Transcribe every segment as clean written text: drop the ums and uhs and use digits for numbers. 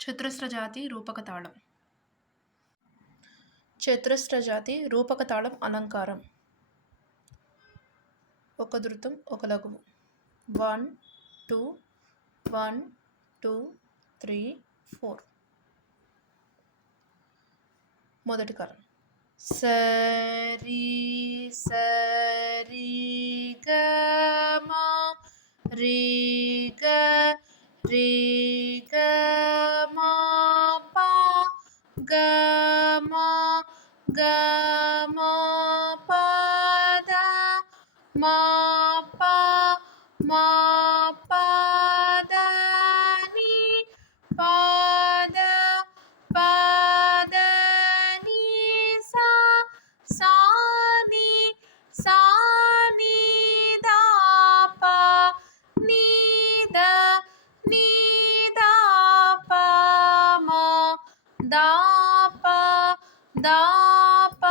చతురస్ర జాతి రూపక తాళం. చతురస్ర జాతి రూపక తాళం అలంకారం. ఒక ధృతం ఒక లఘువు. 1 2 1 2 3 4. మొదటి కాలం సరి సరి గ మ రి గ రి గ మ ప గ మ గ మ ప ద మ ప మ ప ద ని ప ద ప ద ని సా సా ని సా ని ద ప ని ద ని ద ప మ ద ప ద ప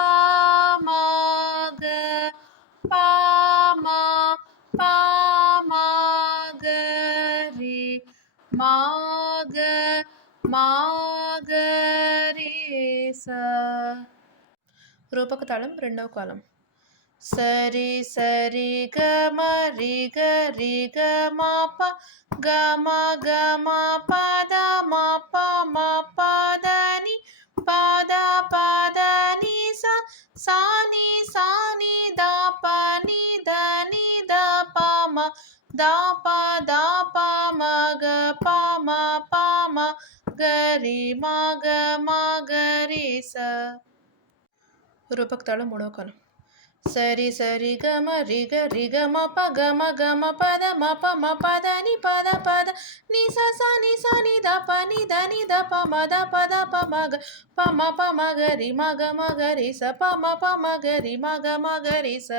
మ గ ప మ ప మ గ రి మ గ మ గ రి స. రూపక తాళం రెండవ కాలం సరి సరి గ మ రి గ రి గ మ ప గ మ గ మ ప ద మ ప మ ప ద ని ప ద ప ద ని సా సా ని ద ప ని ద ప మ ద ప మ గ ప మ గ రి మ గ రి స. రూపక తాళం మూడవ కాలం సరి సరి గ మ రి గ మ ప గ మ ప ద మ ప ని ప ద ని సా సా ని ద ప ని ద ప మ ద ప మ గ ప మ గ రి మ గ రి స ప మ గ రి మ గ రి స.